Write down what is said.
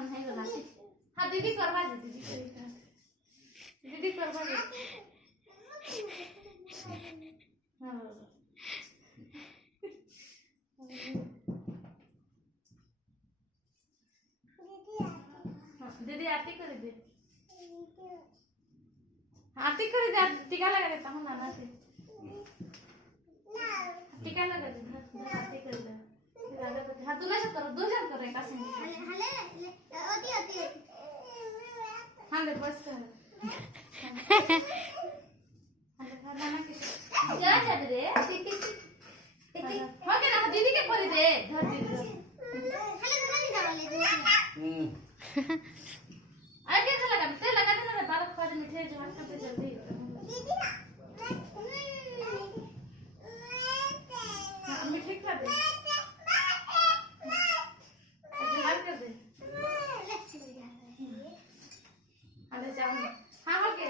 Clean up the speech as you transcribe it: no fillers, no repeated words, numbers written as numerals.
सन है गला हां दीदी करवा दे दीदी करवा दे हां दीदी आरती कर दे आरती कर दे टीका लगा देता हूं नाना से टीका लगा दे आरती कर दे हां तू ना कर दो जन कर का से हले ओती ओती हां ले बस कर हां नाना के जा जा रे टिक टिक हो के ना दीदी के परी दे धर दीदी हले धर नहीं जावले आगे खा लगा ते लगा दे ना बालक पर मिठाई जो हाथ पे जल्दी दीदी ना मिठाई खा दे हाथ कर दे अरे जाओ हां हो गया